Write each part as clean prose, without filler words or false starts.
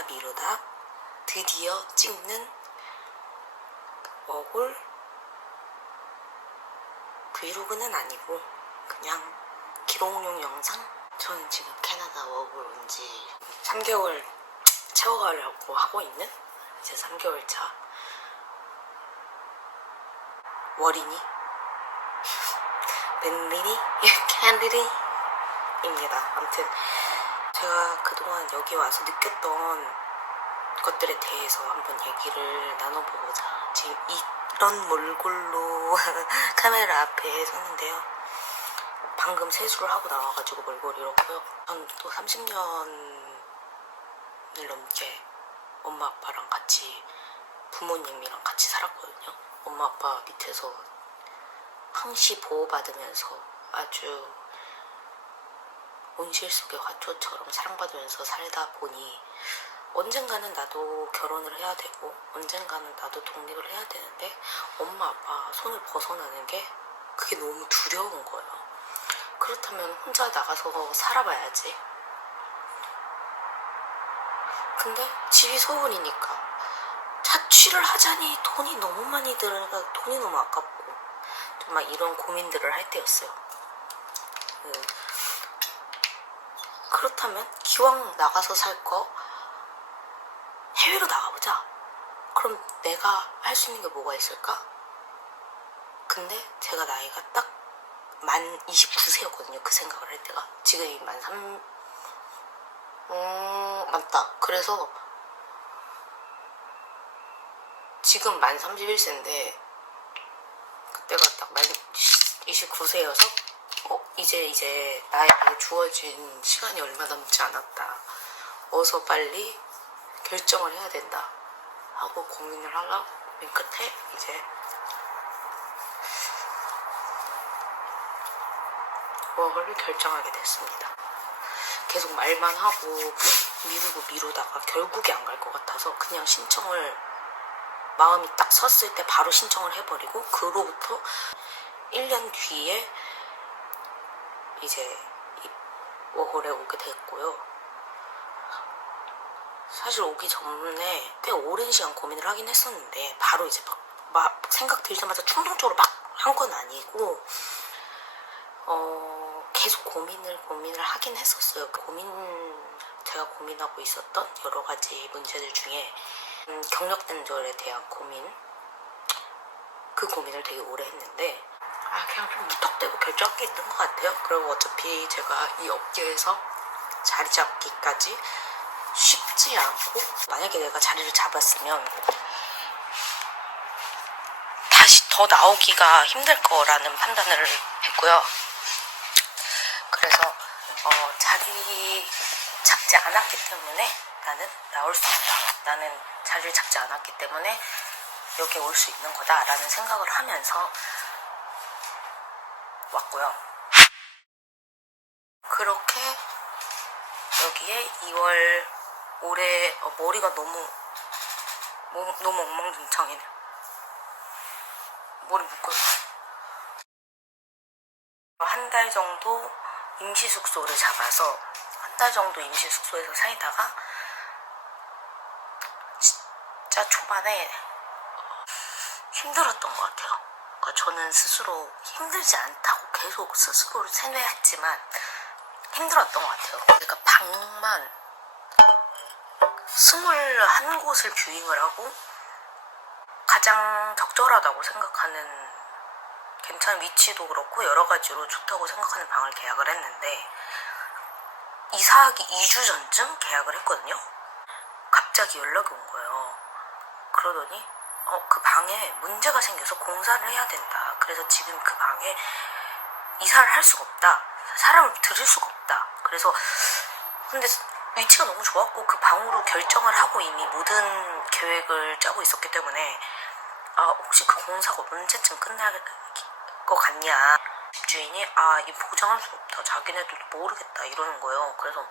미루다 드디어 찍는 워홀 브이로그는 아니고 그냥 기록용 영상? 저는 지금 캐나다 워홀 온 지 3개월 채워가려고 하고 있는 이제 3개월 차 월이니? 벤리니? 캔디리입니다. 아무튼 제가 그동안 여기 와서 느꼈던 것들에 대해서 한번 얘기를 나눠보고자 지금 이런 몰골로 카메라 앞에 섰는데요. 방금 세수를 하고 나와가지고 몰골 이렇고요. 저는 또 30년을 넘게 엄마 아빠랑 같이 부모님이랑 같이 살았거든요. 엄마 아빠 밑에서 항시 보호받으면서 아주 온실 속의 화초처럼 사랑받으면서 살다 보니 언젠가는 나도 결혼을 해야 되고 언젠가는 나도 독립을 해야 되는데 엄마 아빠 손을 벗어나는 게 그게 너무 두려운 거예요. 그렇다면 혼자 나가서 살아봐야지. 근데 집이 서울이니까 자취를 하자니 돈이 너무 많이 들으니까 돈이 너무 아깝고 좀 막 이런 고민들을 할 때였어요. 그렇다면 기왕 나가서 살 거 해외로 나가보자. 그럼 내가 할 수 있는 게 뭐가 있을까? 근데 제가 나이가 딱 만 29세였거든요. 그 생각을 할 때가. 지금이 맞다. 그래서 지금 만 31세인데 그때가 딱 만 29세여서 이제 나에게 주어진 시간이 얼마 남지 않았다. 어서 빨리 결정을 해야 된다 하고 고민을 하려고 맨 끝에 이제 워홀을 결정하게 됐습니다. 계속 말만 하고 미루다가 결국에 안 갈 것 같아서 그냥 신청을 마음이 딱 섰을 때 바로 신청을 해버리고 그로부터 1년 뒤에 이제 워홀에 오게 됐고요. 사실 오기 전에 꽤 오랜 시간 고민을 하긴 했었는데 바로 이제 막 생각 들자마자 충동적으로 막 한 건 아니고 계속 고민을 하긴 했었어요. 제가 고민하고 있었던 여러 가지 문제들 중에 경력단절에 대한 고민, 그 고민을 되게 오래 했는데 그냥 좀 무턱대고 결정한 게 있는 것 같아요. 그리고 어차피 제가 이 업계에서 자리 잡기까지 쉽지 않고 만약에 내가 자리를 잡았으면 다시 더 나오기가 힘들 거라는 판단을 했고요. 그래서 자리 잡지 않았기 때문에 나는 나올 수 있다. 나는 자리를 잡지 않았기 때문에 여기에 올 수 있는 거다라는 생각을 하면서 왔고요. 그렇게 여기에 2월 올해 머리가 너무 엉망진창이네. 머리 묶어요. 한 달 정도 임시숙소를 잡아서 한 달 정도 임시숙소에서 살다가 진짜 초반에 힘들었던 것 같아요. 그러니까 저는 스스로 힘들지 않다고 계속 스스로를 세뇌했지만 힘들었던 것 같아요. 그러니까 방만 21곳을 뷰잉을 하고 가장 적절하다고 생각하는 괜찮은 위치도 그렇고 여러 가지로 좋다고 생각하는 방을 계약을 했는데 이사하기 2주 전쯤 계약을 했거든요. 갑자기 연락이 온 거예요. 그러더니 그 방에 문제가 생겨서 공사를 해야 된다. 그래서 지금 그 방에 이사를 할 수가 없다. 사람을 들일 수가 없다. 그래서 근데 위치가 너무 좋았고 그 방으로 결정을 하고 이미 모든 계획을 짜고 있었기 때문에 혹시 그 공사가 언제쯤 끝날 것 같냐. 집주인이 이 보장할 수 없다, 자기네들도 모르겠다 이러는 거예요. 그래서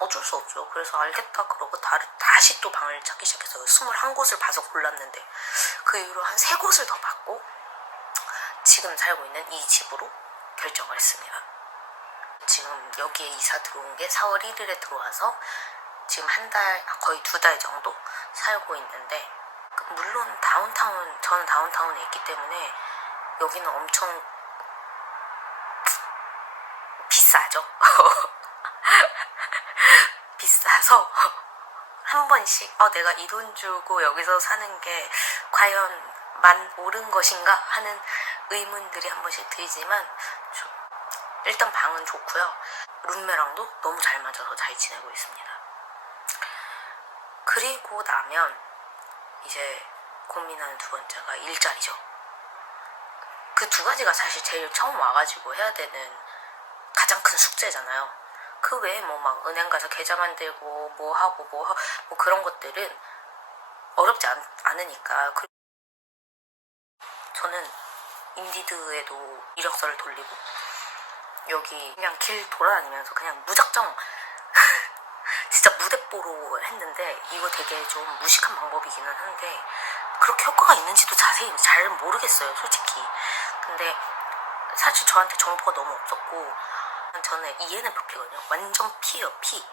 어쩔 수 없죠. 그래서 알겠다 그러고 다시 또 방을 찾기 시작해서 21곳을 봐서 골랐는데 그 이후로 한 3곳을 더 봤고 지금 살고 있는 이 집으로 결정을 했습니다. 지금 여기에 이사 들어온 게 4월 1일에 들어와서 지금 거의 2달 정도 살고 있는데, 물론 저는 다운타운에 있기 때문에 여기는 엄청 비싸죠. 비싸서 한 번씩 내가 이 돈 주고 여기서 사는 게 과연 옳은 것인가 하는 의문들이 한 번씩 들지만 일단 방은 좋고요. 룸메랑도 너무 잘 맞아서 잘 지내고 있습니다. 그리고 나면 이제 고민하는 두 번째가 일자리죠. 그 2가지가 사실 제일 처음 와가지고 해야 되는 가장 큰 숙제잖아요. 그 외에 막 은행 가서 계좌 만들고 뭐 하고 뭐 그런 것들은 어렵지 않으니까. 저는 인디드에도 이력서를 돌리고 여기 그냥 길 돌아다니면서 그냥 무작정 진짜 무대뽀로 했는데, 이거 되게 좀 무식한 방법이기는 한데 그렇게 효과가 있는지도 자세히 잘 모르겠어요, 솔직히. 근데 사실 저한테 정보가 너무 없었고 저는 ENFP거든요. 완전 P예요. P.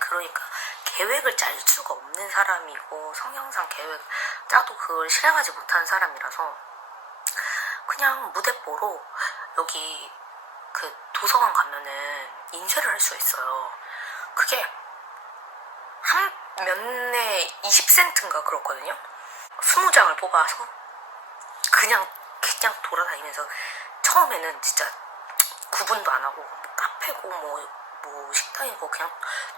그러니까 계획을 짤 수가 없는 사람이고 성향상 계획 짜도 그걸 실행하지 못하는 사람이라서 그냥 무대뽀로 여기 그 도서관 가면은 인쇄를 할 수 있어요. 그게 한 면에 20센트인가 그렇거든요. 20장을 뽑아서 그냥 돌아다니면서 처음에는 진짜 구분도 안 하고 카페고 뭐 식당이고 그냥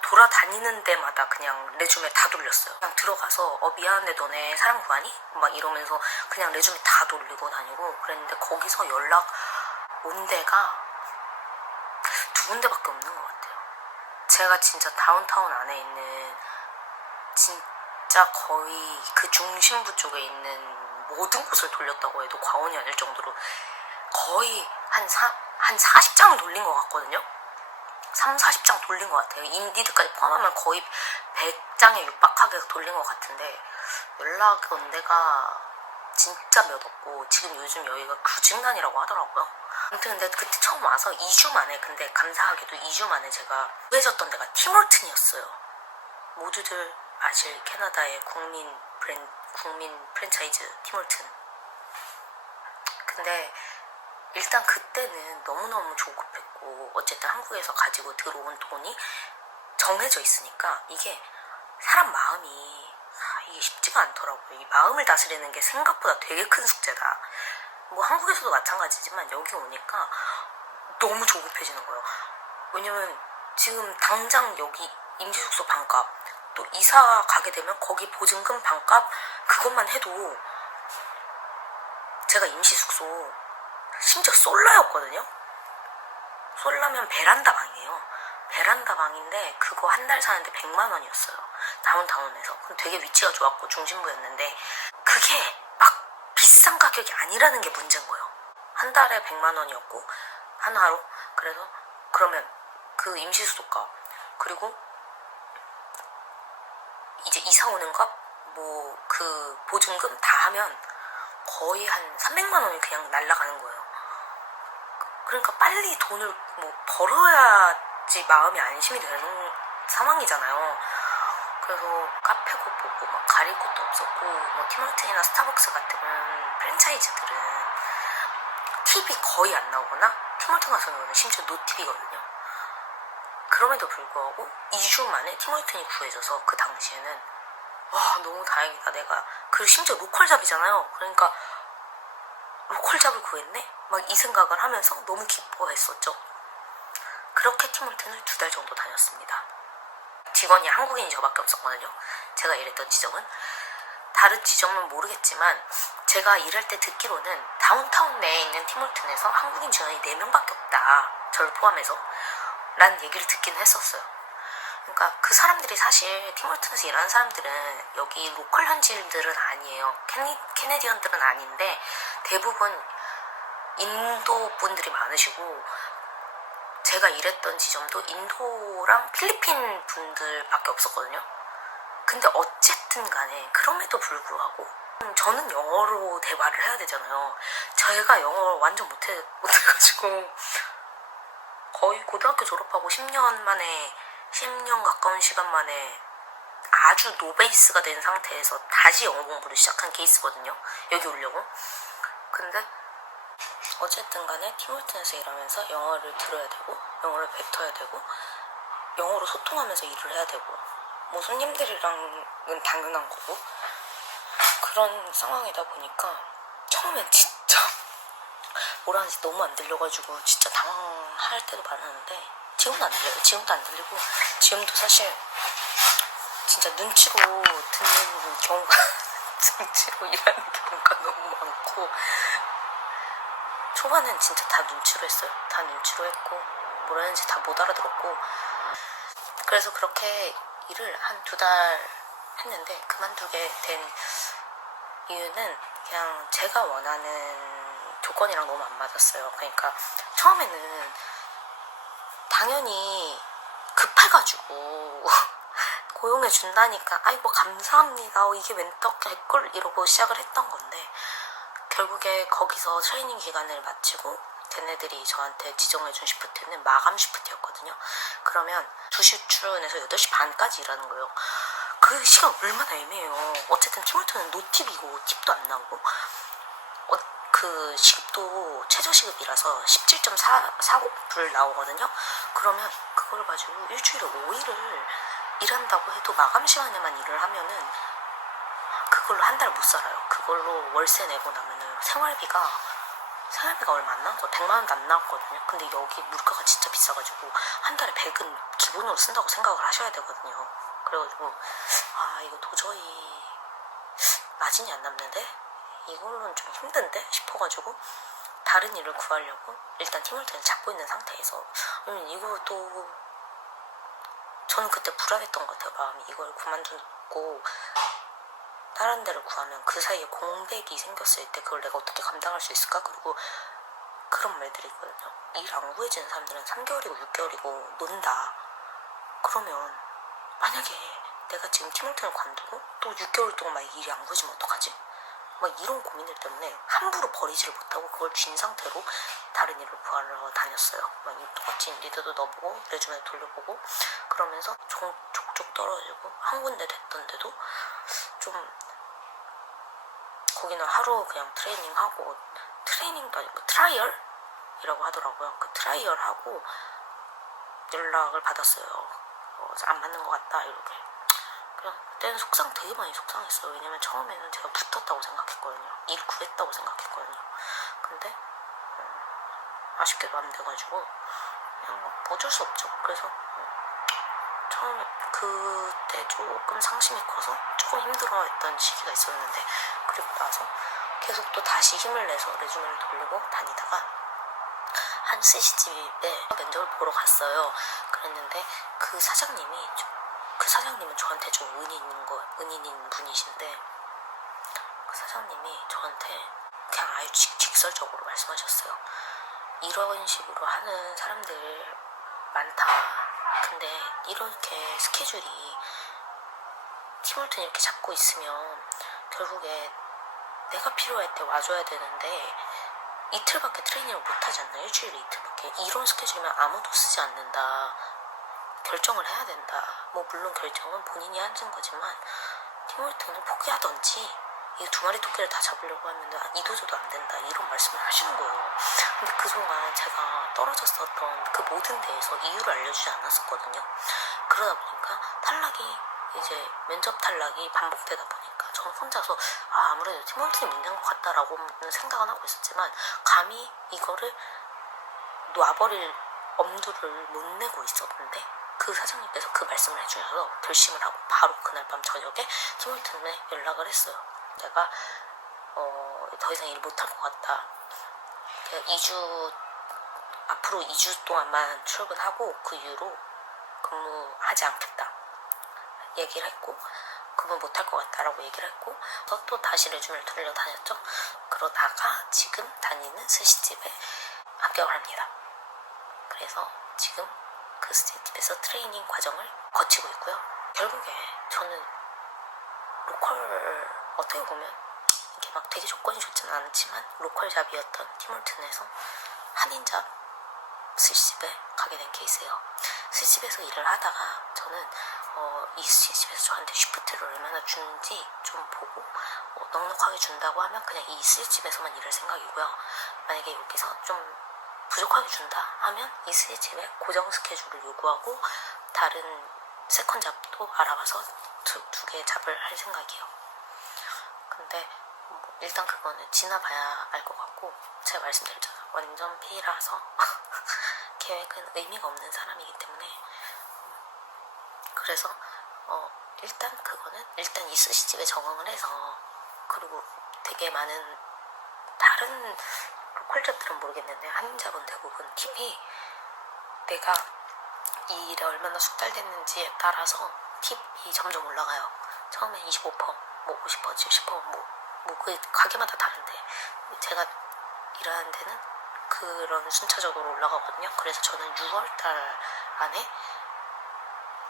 돌아다니는 데마다 그냥 레주메 다 돌렸어요. 그냥 들어가서 미안한데 너네 사람 구하니? 막 이러면서 그냥 레주메 다 돌리고 다니고 그랬는데, 거기서 연락 온 데가 2군데밖에 없는 것 같아요. 제가 진짜 다운타운 안에 있는 진짜 거의 그 중심부 쪽에 있는 모든 곳을 돌렸다고 해도 과언이 아닐 정도로 거의 한 40장 돌린 것 같거든요. 40장 돌린 것 같아요. 인디드까지 포함하면 거의 100장에 육박하게 돌린 것 같은데 연락 온 데가 진짜 몇 없고 지금 요즘 여기가 구직난이라고 하더라고요. 아무튼 근데 그때 처음 와서 2주 만에, 근데 감사하게도 2주 만에 제가 구해졌던 데가 티몰튼이었어요. 모두들 아실 캐나다의 국민 프랜차이즈 티몰튼. 근데 일단 그때는 너무너무 조급했고 어쨌든 한국에서 가지고 들어온 돈이 정해져 있으니까 이게 사람 마음이 이게 쉽지가 않더라고요. 이 마음을 다스리는 게 생각보다 되게 큰 숙제다. 뭐 한국에서도 마찬가지지만 여기 오니까 너무 조급해지는 거예요. 왜냐면 지금 당장 여기 임시숙소 반값, 또 이사 가게 되면 거기 보증금 반값, 그것만 해도 제가 임시숙소 심지어 솔라였거든요. 솔라면 베란다 방이에요. 베란다 방인데 그거 한 달 사는데 100만 원이었어요. 다운타운에서. 그럼 되게 위치가 좋았고 중심부였는데 그게 막 비싼 가격이 아니라는 게 문제인 거예요. 한 달에 100만 원이었고 하나로. 그래서 그러면 그 임시수도값 그리고 이제 이사 오는 값 뭐 그 보증금 다 하면 거의 한 300만 원이 그냥 날아가는 거예요. 그러니까 빨리 돈을 벌어야지 마음이 안심이 되는 상황이잖아요. 그래서 카페고 보고 막 가릴 것도 없었고, 뭐 티몰튼이나 스타벅스 같은 프랜차이즈들은 팁이 거의 안 나오거나, 티몰튼 같은 경우는 심지어 노팁이거든요. 그럼에도 불구하고 2주 만에 티몰튼이 구해져서 그 당시에는 와 너무 다행이다. 내가 그리고 심지어 로컬잡이잖아요. 그러니까 로컬잡을 구했네? 막 이 생각을 하면서 너무 기뻐했었죠. 그렇게 티몰튼을 2달 정도 다녔습니다. 직원이 한국인이 저밖에 없었거든요. 제가 일했던 지점은. 다른 지점은 모르겠지만 제가 일할 때 듣기로는 다운타운 내에 있는 티몰튼에서 한국인 직원이 4명밖에 없다. 저를 포함해서. 라는 얘기를 듣긴 했었어요. 그러니까 그 사람들이 사실 티몰튼에서 일하는 사람들은 여기 로컬 현지인들은 아니에요. 캐네디언들은 아닌데 대부분 인도 분들이 많으시고 제가 일했던 지점도 인도랑 필리핀 분들밖에 없었거든요. 근데 어쨌든 간에 그럼에도 불구하고 저는 영어로 대화를 해야 되잖아요. 제가 영어를 완전 못해가지고 거의 고등학교 졸업하고 10년 가까운 시간 만에 아주 노베이스가 된 상태에서 다시 영어 공부를 시작한 케이스거든요. 여기 오려고. 근데 어쨌든 간에 팀월튼에서 일하면서 영어를 들어야 되고 영어를 뱉어야 되고 영어로 소통하면서 일을 해야 되고 뭐 손님들이랑은 당연한 거고 그런 상황이다 보니까 처음엔 진짜 뭐라는지 너무 안 들려가지고 진짜 당황할 때도 많았는데 지금은 안 들려요. 지금도 안 들리고 지금도 사실 진짜 눈치로 듣는 경우가 눈치로 일하는 경우가 너무 많고 초반엔 진짜 다 눈치로 했어요. 다 눈치로 했고 뭐라는지 다 못 알아들었고 그래서 그렇게 일을 한 2달 했는데 그만두게 된 이유는 그냥 제가 원하는 조건이랑 너무 안 맞았어요. 그러니까 처음에는 당연히 급해가지고 고용해 준다니까 아이고 감사합니다. 이게 웬 떡 개꿀 이러고 시작을 했던 건데 결국에 거기서 트레이닝 기간을 마치고 걔네들이 저한테 지정해준 시프트는 마감 시프트였거든요. 그러면 2시 출근해서 8시 반까지 일하는 거예요. 그 시간 얼마나 애매해요. 어쨌든 팀월터는 노팁이고 팁도 안 나오고 그 시급도 최저시급이라서 17.45불 나오거든요. 그러면 그걸 가지고 일주일에 5일을 일한다고 해도 마감 시간에만 일을 하면은 그걸로 한 달 못 살아요. 그걸로 월세 내고 나면은 생활비가 얼마 안 나왔고 100만 원도 안 나왔거든요. 근데 여기 물가가 진짜 비싸가지고 한 달에 100은 기본으로 쓴다고 생각을 하셔야 되거든요. 그래가지고 이거 도저히 마진이 안 남는데 이걸로는 좀 힘든데 싶어가지고 다른 일을 구하려고 일단 팀월튼을 잡고 있는 상태에서 이것도 저는 그때 불안했던 것 같아요. 마음이 이걸 그만두고 다른 데를 구하면 그 사이에 공백이 생겼을 때 그걸 내가 어떻게 감당할 수 있을까? 그리고 그런 말들이 있거든요. 일 안 구해지는 사람들은 3개월이고 6개월이고 논다. 그러면 만약에 내가 지금 팀월튼을 관두고 또 6개월 동안 막 일이 안 구해지면 어떡하지? 막 이런 고민들 때문에 함부로 버리지를 못하고 그걸 쥔 상태로 다른 일을 구하러 다녔어요. 막 똑같이 리드도 넣어보고 레주메 돌려보고 그러면서 족족 떨어지고 한 군데 됐던데도 좀 거기는 하루 그냥 트레이닝하고 트레이닝도 아니고 트라이얼이라고 하더라고요. 그 트라이얼하고 연락을 받았어요. 안 맞는 것 같다 이렇게. 그냥 그때는 되게 많이 속상했어요. 왜냐면 처음에는 제가 붙었다고 생각했거든요. 일 구했다고 생각했거든요. 근데 아쉽게도 안 돼가지고 그냥 어쩔 수 없죠. 그래서 처음에 그때 조금 상심이 커서 조금 힘들어했던 시기가 있었는데 그리고 나서 계속 또 다시 힘을 내서 레주메를 돌리고 다니다가 한 스시집에 면접을 보러 갔어요. 그랬는데 그 사장님은 저한테 좀 은인인 분이신데 그 사장님이 저한테 그냥 아주 직설적으로 말씀하셨어요. 이런 식으로 하는 사람들 많다. 근데 이렇게 스케줄이 팀월튼 이렇게 잡고 있으면 결국에 내가 필요할 때 와줘야 되는데 이틀밖에 트레이닝을 못하지 않나? 일주일에 이틀밖에. 이런 스케줄이면 아무도 쓰지 않는다. 결정을 해야 된다. 뭐 물론 결정은 본인이 하는 거지만 팀월튼을 포기하던지 이 2마리 토끼를 다 잡으려고 하면 이도저도 안 된다. 이런 말씀을 하시는 거예요. 근데 그동안 제가 떨어졌었던 그 모든 데에서 이유를 알려주지 않았었거든요. 그러다 보니까 이제 면접 탈락이 반복되다 보니까 저는 혼자서 아무래도 팀월튼이 문제인 것 같다라고 생각은 하고 있었지만 감히 이거를 놔버릴 엄두를 못 내고 있었는데 그 사장님께서 그 말씀을 해주셔서 결심을 하고 바로 그날 밤 저녁에 팀월튼에 연락을 했어요. 내가 더 이상 일 못할 것 같다. 앞으로 2주 동안만 출근하고 그 이후로 근무하지 않겠다 얘기를 했고 그분 못할 것 같다라고 얘기를 했고 또 다시 레주메를 돌려 다녔죠. 그러다가 지금 다니는 스시집에 합격을 합니다. 그래서 지금 그 스시집에서 트레이닝 과정을 거치고 있고요. 결국에 저는 로컬 어떻게 보면 이게 막 되게 조건이 좋지는 않지만 로컬 잡이었던 티몰튼에서 한인 잡 스시집에 가게 된 케이스예요. 스시집에서 일을 하다가 저는 이 스시집에서 저한테 쉬프트를 얼마나 주는지 좀 보고 넉넉하게 준다고 하면 그냥 이 스시집에서만 일할 생각이고요. 만약에 여기서 좀 부족하게 준다 하면 이 스시집에 고정 스케줄을 요구하고 다른 세컨 잡도 알아봐서 두 개 잡을 할 생각이에요. 근데 일단 그거는 지나봐야 알 것 같고 제가 말씀드렸잖아요. 완전 B라서 계획은 의미가 없는 사람이기 때문에 그래서 일단 그거는 일단 이 스시집에 적응을 해서 그리고 되게 많은 다른 로컬 잡들은 모르겠는데 한인 잡은 대부분 팁이 내가 이 일에 얼마나 숙달됐는지에 따라서 팁이 점점 올라가요. 처음에 25%, 뭐 50%, 70%, 그 가게마다 다른데 제가 일하는 데는 그런 순차적으로 올라가거든요. 그래서 저는 6월달 안에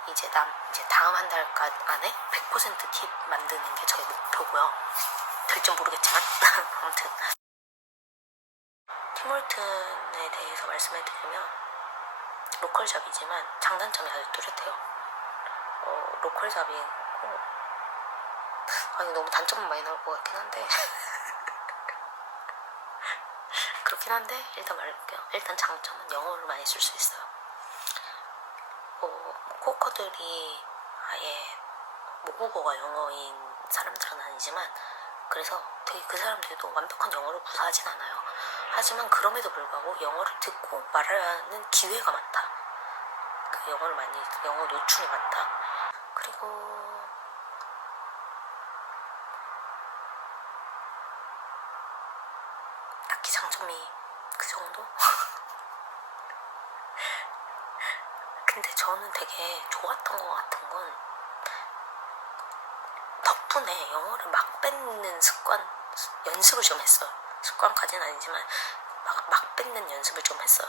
이제 다음 한 달간 안에 100% 팁 만드는 게 저의 목표고요. 될지 모르겠지만 아무튼 티몰튼에 대해서 말씀을 드리면 로컬 잡이지만 장단점이 아주 뚜렷해요. 로컬 잡이고 아니 너무 단점은 많이 나올 것 같긴 한데 그렇긴 한데 일단 말해볼게요. 일단 장점은 영어를 많이 쓸 수 있어요. 코워커들이 아예 모국어가 영어인 사람들은 아니지만 그래서 되게 그 사람들도 완벽한 영어를 구사하진 않아요. 하지만 그럼에도 불구하고 영어를 듣고 말하는 기회가 많다. 그 영어 노출이 많다. 그리고 딱히 장점이 그 정도? 근데 저는 되게 좋았던 것 같은 건 덕분에 영어를 막 뱉는 연습을 좀 했어요. 습관까지는 아니지만 막 뱉는 연습을 좀 했어요.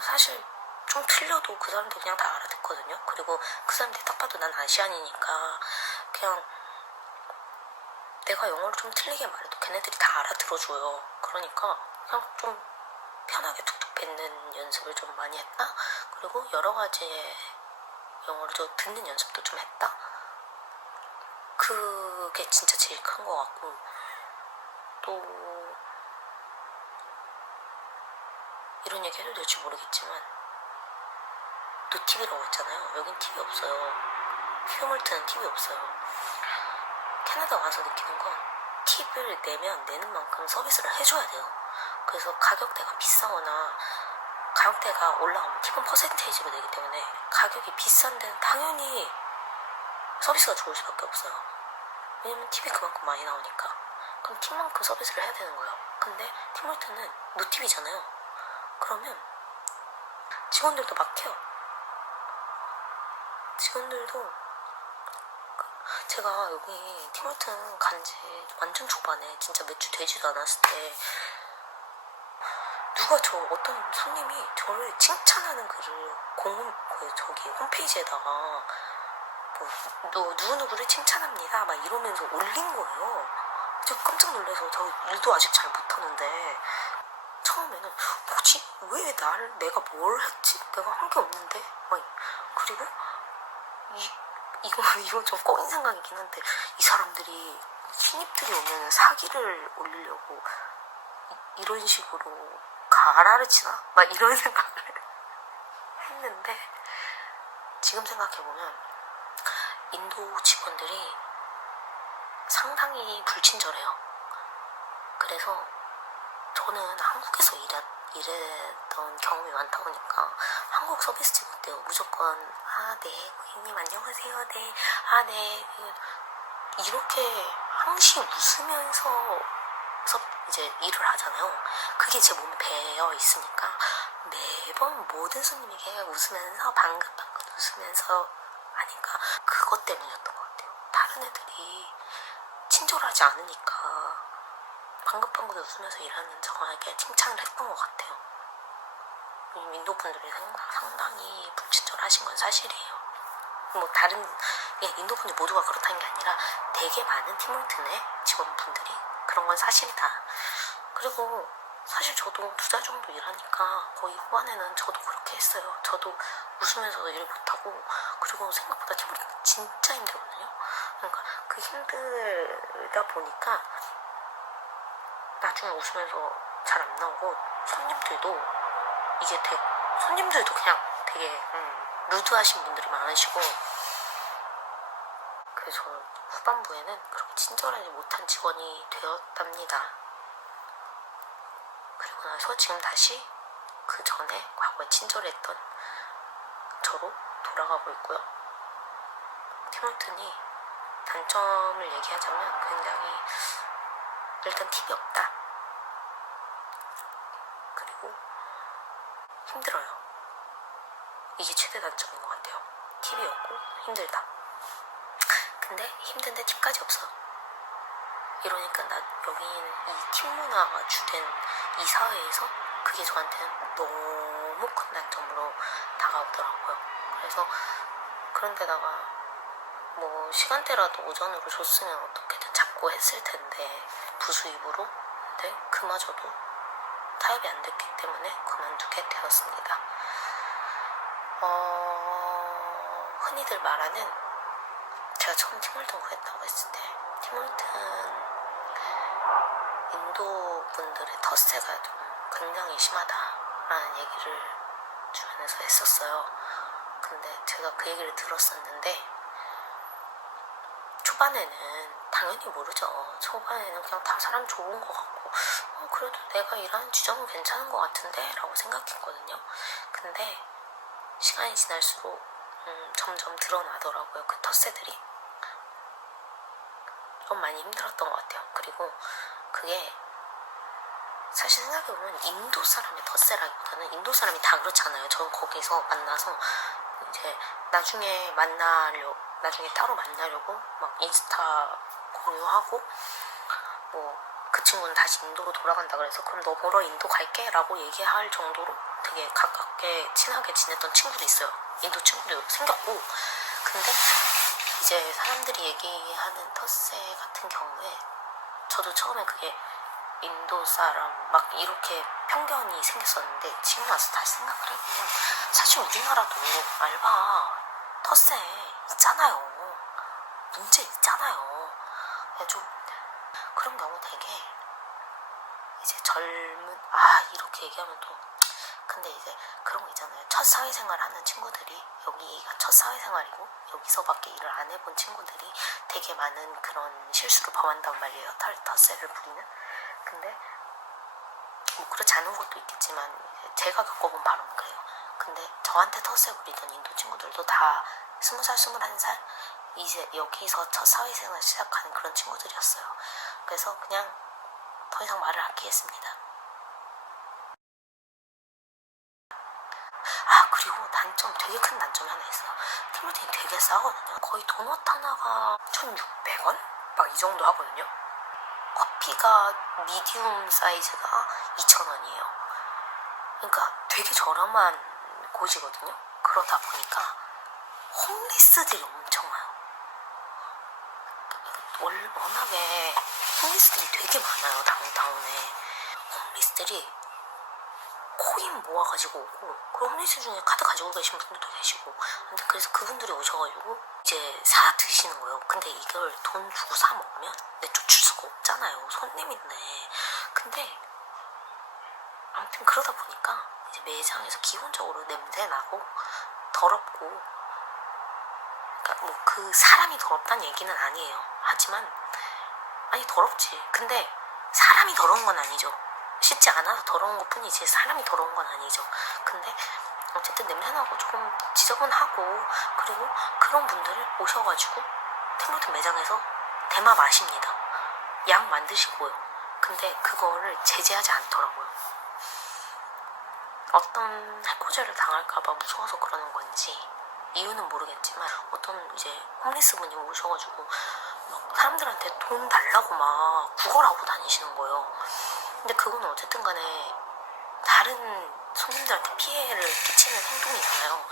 사실 좀 틀려도 그 사람들 그냥 다 알아듣거든요. 그리고 그 사람들이 딱 봐도 난 아시안이니까 그냥 내가 영어를 좀 틀리게 말해도 걔네들이 다 알아들어줘요. 그러니까 그냥 좀 편하게 툭툭 뱉는 연습을 좀 많이 했다. 그리고 여러 가지의 영어를 좀 듣는 연습도 좀 했다. 그게 진짜 제일 큰 것 같고 또 이런 얘기 해도 될지 모르겠지만 노팁이라고 했잖아요. 여긴 팁이 없어요. 휴몰트는 팁이 없어요. 캐나다 와서 느끼는 건 팁을 내면 내는 만큼 서비스를 해줘야 돼요. 그래서 가격대가 비싸거나 가격대가 올라가면 팁은 퍼센테이지로 내기 때문에 가격이 비싼 데는 당연히 서비스가 좋을 수밖에 없어요. 왜냐면 팁이 그만큼 많이 나오니까. 그럼 팁만큼 서비스를 해야 되는 거예요. 근데 티몰트는 노팁이잖아요. 그러면 직원들도 막 해요. 직원들도 제가 여기 티몰튼 간지 완전 초반에 진짜 몇 주 되지도 않았을 때 어떤 손님이 저를 칭찬하는 글을 저기 홈페이지에다가 누구누구를 칭찬합니다 막 이러면서 올린 거예요. 제가 깜짝 놀라서 저 일도 아직 잘 못하는데 처음에는 뭐지? 왜 내가 뭘 했지? 내가 한 게 없는데? 그리고 이거 좀 꼬인 생각이긴 한데 이 사람들이 신입들이 오면 사기를 올리려고 이런 식으로 가라를 치나? 막 이런 생각을 했는데 지금 생각해보면 인도 직원들이 상당히 불친절해요. 그래서 저는 한국에서 일했던 경험이 많다 보니까 한국 서비스 직원 때 무조건 네 고객님 안녕하세요 네 이렇게 항상 웃으면서 이제 일을 하잖아요. 그게 제 몸에 배어 있으니까 매번 모든 손님에게 웃으면서 방긋방긋 웃으면서 하니까 그것 때문이었던 것 같아요. 다른 애들이 친절하지 않으니까 방긋방긋 웃으면서 일하는 저에게 칭찬을 했던 것 같아요. 인도분들이 상당히 불친절하신 건 사실이에요. 뭐 다른 인도분들 모두가 그렇다는 게 아니라 되게 많은 팀월튼의 직원분들이 그런 건 사실이다. 그리고 사실 저도 2달 정도 일하니까 거의 후반에는 저도 그렇게 했어요. 저도 웃으면서도 일 못하고, 그리고 생각보다 팀월튼 진짜 힘들거든요. 그러니까 그 힘들다 보니까 나중에 웃으면서 잘 안 나오고, 손님들도 그냥 되게 루드하신 분들이 많으시고, 그래서 후반부에는 그렇게 친절하지 못한 직원이 되었답니다. 그리고 나서 지금 다시 그 전에 과거에 친절했던 저로 돌아가고 있고요. 팀월튼이 단점을 얘기하자면 굉장히 일단 팁이 없다. 그리고 힘들어요. 이게 최대 단점인 것 같아요. 팁이 없고 힘들다. 근데 힘든데 팁까지 없어. 이러니까 나 여기는 이 팀 문화가 주된 이 사회에서 그게 저한테는 너무 큰 단점으로 다가오더라고요. 그래서 그런데다가 뭐 시간대라도 오전으로 줬으면 어떻게든 잡고 했을 텐데 부수입으로. 근데 그마저도 타협이 안 됐기 때문에 그만두게 되었습니다. 흔히들 말하는, 제가 처음 팀월튼 구했다고 했을 때 팀월튼 인도 분들의 텃세가 좀 굉장히 심하다라는 얘기를 주변에서 했었어요. 근데 제가 그 얘기를 들었었는데 초반에는 당연히 모르죠. 초반에는 그냥 다 사람 좋은 것 같고 그래도 내가 일하는 지점은 괜찮은 것 같은데 라고 생각했거든요. 근데 시간이 지날수록 점점 드러나더라고요. 그 텃세들이. 좀 많이 힘들었던 것 같아요. 그리고 그게 사실 생각해보면 인도 사람의 텃세라기보다는, 인도 사람이 다 그렇잖아요. 저는 거기서 만나서 이제 나중에 따로 만나려고 막 인스타 공유하고, 뭐 그 친구는 다시 인도로 돌아간다 그래서 그럼 너 보러 인도 갈게 라고 얘기할 정도로 되게 가깝게 친하게 지냈던 친구도 있어요. 인도 친구도 생겼고. 근데 이제 사람들이 얘기하는 텃세 같은 경우에 저도 처음에 그게 인도 사람 막 이렇게 편견이 생겼었는데, 지금 와서 다시 생각을 해보면 사실 우리나라도 알바 텃세 있잖아요. 문제 있잖아요. 좀 그런 경우 되게 이제 이렇게 얘기하면 또, 근데 이제 그런 거 있잖아요. 첫 사회생활 하는 친구들이, 여기가 첫 사회생활이고 여기서밖에 일을 안 해본 친구들이 되게 많은 그런 실수를 범한단 말이에요. 텃세를 부리는. 근데 뭐 그렇지 않은 것도 있겠지만 제가 겪어본 바로는 그래요. 근데 저한테 텃세 부리던 인도 친구들도 다 20살, 21살 이제 여기서 첫 사회생활 시작하는 그런 친구들이었어요. 그래서 그냥 더 이상 말을 아끼겠습니다. 그리고 되게 큰 단점이 하나 있어요. 팀월튼이 되게 싸거든요. 거의 도넛 하나가 1,600원? 막 이 정도 하거든요. 커피가 미디움 사이즈가 2,000원이에요. 그러니까 되게 저렴한 곳이거든요. 그러다 보니까 홈리스들이 엄청 와요. 워낙에 홈리스들이 되게 많아요. 다운타운에 홈리스들이 코인 모아가지고 오고, 그 홈리스 중에 카드 가지고 계신 분들도 계시고. 근데 그래서 그분들이 오셔가지고 이제 사 드시는 거예요. 근데 이걸 돈 주고 사 먹으면 내쫓을 수가 없잖아요. 손님인데. 근데 아무튼 그러다 보니까 이제 매장에서 기본적으로 냄새 나고 더럽고, 그러니까 뭐 그 사람이 더럽다는 얘기는 아니에요. 하지만 아니 더럽지. 근데 사람이 더러운 건 아니죠. 씻지 않아서 더러운 것 뿐이지 사람이 더러운 건 아니죠. 근데 어쨌든 냄새나고 조금 지저분하고, 그리고 그런 분들을 오셔가지고 팀월튼 매장에서 대마 마십니다. 약 만드시고요. 근데 그거를 제재하지 않더라고요. 어떤 해코지를 당할까봐 무서워서 그러는 건지 이유는 모르겠지만 어떤 이제 홈리스 분이 오셔가지고 막 사람들한테 돈 달라고 막 구걸하고 다니시는 거예요. 근데 그건 어쨌든 간에 다른 손님들한테 피해를 끼치는 행동이잖아요.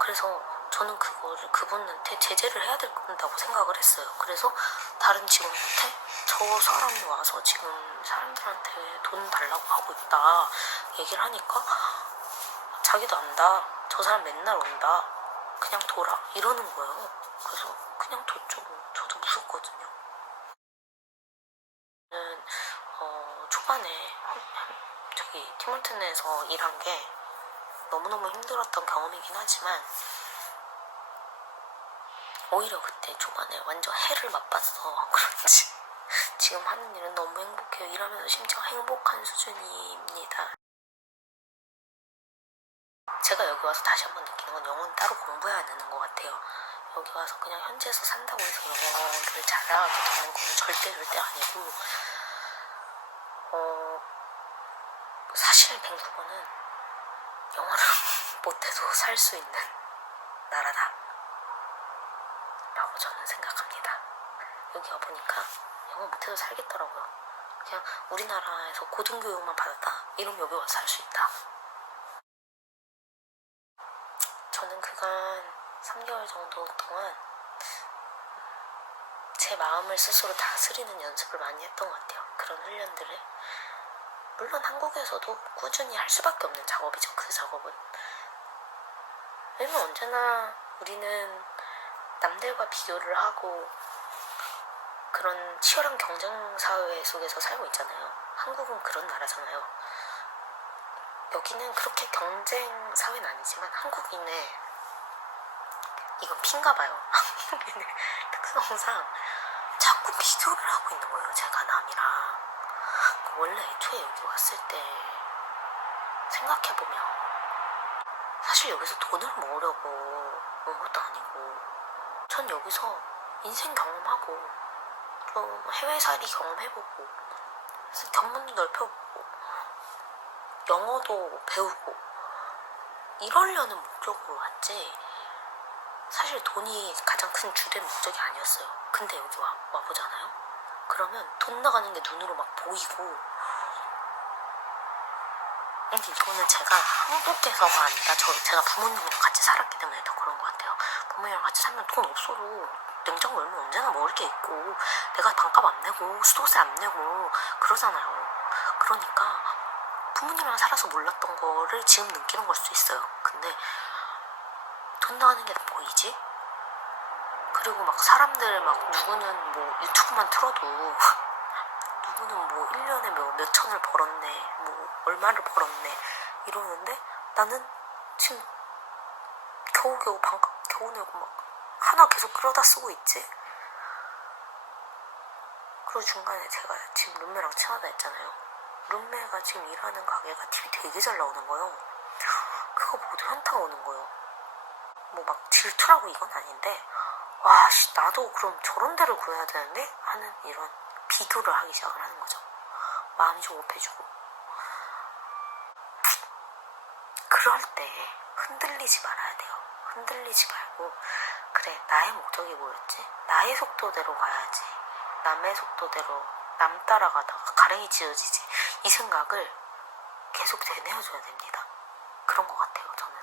그래서 저는 그분한테 제재를 해야 된다고 생각을 했어요. 그래서 다른 직원한테 저 사람이 와서 지금 사람들한테 돈 달라고 하고 있다 얘기를 하니까 자기도 안다. 저 사람 맨날 온다. 그냥 둬라. 이러는 거예요. 그래서 그냥 뒀죠. 저도 무섭거든요. 저는 초반에 저기 티몰튼에서 일한 게 너무너무 힘들었던 경험이긴 하지만 오히려 그때 초반에 완전 해를 맛봤어. 그런지 지금 하는 일은 너무 행복해요. 일하면서 심지어 행복한 수준입니다. 제가 여기 와서 다시 한번 느끼는 건 영어는 따로 공부해야 되는 것 같아요. 여기 와서 그냥 현지에서 산다고 해서 영어를 잘하게 되는 건 절대 아니고 사실 밴쿠버는 영어를 못해도 살 수 있는 나라다 라고 저는 생각합니다. 여기 와보니까 영어 못해도 살겠더라고요. 그냥 우리나라에서 고등교육만 받았다? 이러면 여기 와서 살 수 있다. 저는 그간 3개월 정도 동안 제 마음을 스스로 다스리는 연습을 많이 했던 것 같아요. 그런 훈련들을. 물론 한국에서도 꾸준히 할 수밖에 없는 작업이죠. 그 작업은. 왜냐면 언제나 우리는 남들과 비교를 하고 그런 치열한 경쟁 사회 속에서 살고 있잖아요. 한국은 그런 나라잖아요. 여기는 그렇게 경쟁 사회는 아니지만 한국인의 이건 핀가 봐요. 한국인의 특성상 자꾸 비교를 하고 있는 거예요. 제가 남이랑. 원래 애초에 여기 왔을 때 생각해보면 사실 여기서 돈을 모으려고 온 것도 아니고 전 여기서 인생 경험하고 좀 해외살이 경험해보고 견문도 넓혀보고 영어도 배우고 이러려는 목적으로 왔지 사실 돈이 가장 큰 주된 목적이 아니었어요. 근데 여기 와보잖아요? 그러면 돈 나가는 게 눈으로 막 보이고 근데 이거는 제가 한국에서가 아니라 제가 부모님이랑 같이 살았기 때문에 더 그런 것 같아요. 부모님이랑 같이 살면 돈 없어도 냉장고 열면 언제나 먹을 게 있고 내가 반값 안 내고 수도세 안 내고 그러잖아요. 그러니까 부모님이랑 살아서 몰랐던 거를 지금 느끼는 걸 수도 있어요. 근데 돈 나가는 게 보이지? 그리고 막 사람들 막 누구는 뭐 유튜브만 틀어도 누구는 뭐 1년에 몇 천을 벌었네 뭐 얼마를 벌었네 이러는데 나는 지금 겨우겨우 반값 겨우 내고 막 하나 계속 끌어다 쓰고 있지. 그리고 중간에 제가 지금 룸메랑 친하다 했잖아요. 룸메가 지금 일하는 가게가 TV 되게 잘 나오는 거예요. 그거 보고도 현타가 오는 거예요. 뭐 막 질투라고 이건 아닌데 와 나도 그럼 저런 데를 구해야 되는데 하는 이런 비교를 하기 시작을 하는 거죠. 마음이 조급해지고 그럴 때 흔들리지 말아야 돼요. 흔들리지 말고 그래 나의 목적이 뭐였지? 나의 속도대로 가야지. 남의 속도대로 남 따라가다가 가랭이 찢어지지. 이 생각을 계속 되뇌어줘야 됩니다. 그런 것 같아요. 저는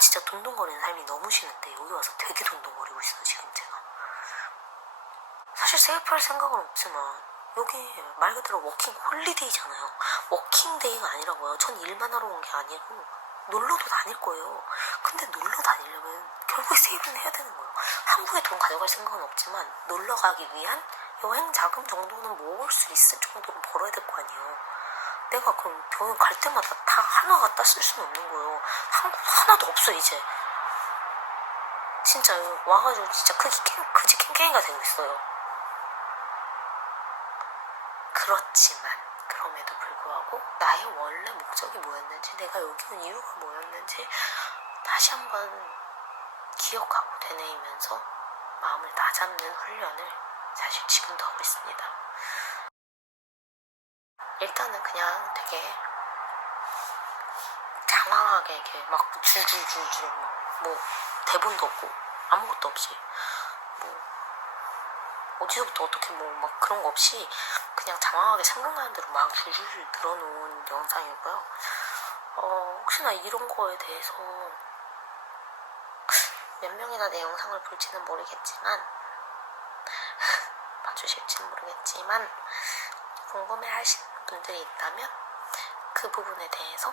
진짜 동동거리는 삶이 너무 싫은데 여기 와서 되게 동동거리고 있어요. 지금 제가 사실 세이프할 생각은 없지만 여기 말 그대로 워킹 홀리데이잖아요. 워킹데이가 아니라고요. 전 일만 하러 온 게 아니고 놀러도 다닐 거예요. 근데 놀러 다니려면 결국에 세이브는 해야 되는 거예요. 한국에 돈 가져갈 생각은 없지만 놀러 가기 위한 여행 자금 정도는 모을 수 있을 정도로 벌어야 될 거 아니에요. 내가 그럼 병원 갈 때마다 다 하나 갖다 쓸 수는 없는 거예요. 한국 하나도 없어 이제. 진짜 와가지고 진짜 그지 캥캥이가 되고 있어요. 그렇지만 그럼에도 불구하고 나의 원래 목적이 뭐였는지 내가 여기 온 이유가 뭐였는지 다시 한번 기억하고 되뇌이면서 마음을 다잡는 훈련을 사실 지금도 하고 있습니다. 일단은 그냥 되게 장황하게 이렇게 막 줄줄줄줄 뭐 대본도 없고 아무것도 없이 뭐 어디서부터 어떻게 뭐 막 그런 거 없이 그냥 장황하게 생각나는 대로 막 줄줄 늘어놓은 영상이고요. 혹시나 이런 거에 대해서 몇 명이나 내 영상을 볼지는 모르겠지만 봐주실지는 모르겠지만 궁금해 하시는 분들이 있다면 그 부분에 대해서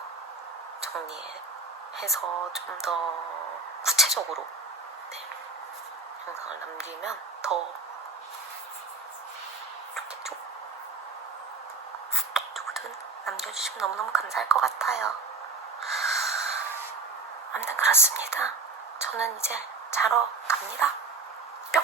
정리해서 좀 더 구체적으로 영상을 남기면 더 좋겠죠? 누구든 남겨주시면 너무너무 감사할 것 같아요. 아무튼 그렇습니다. 저는 이제 자러 갑니다. 뿅!